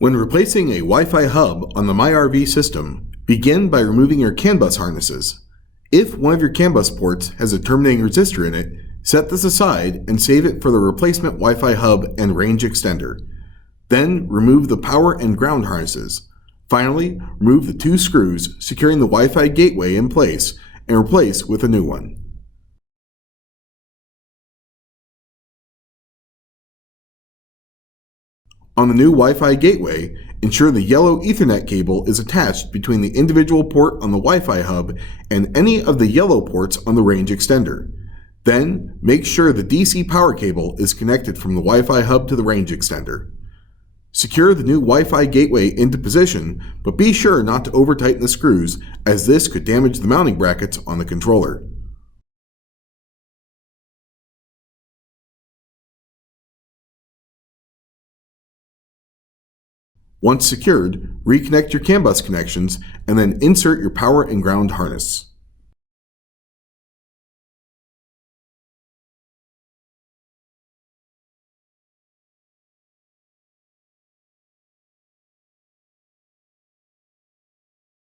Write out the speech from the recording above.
When replacing a Wi-Fi hub on the MyRV system, begin by removing your CAN bus harnesses. If one of your CAN bus ports has a terminating resistor in it, set this aside and save it for the replacement Wi-Fi hub and range extender. Then remove the power and ground harnesses. Finally, remove the two screws securing the Wi-Fi gateway in place and replace with a new one. On the new Wi-Fi gateway, ensure the yellow Ethernet cable is attached between the individual port on the Wi-Fi hub and any of the yellow ports on the range extender. Then, make sure the DC power cable is connected from the Wi-Fi hub to the range extender. Secure the new Wi-Fi gateway into position, but be sure not to over-tighten the screws, as this could damage the mounting brackets on the controller. Once secured, reconnect your CAN bus connections and then insert your power and ground harness.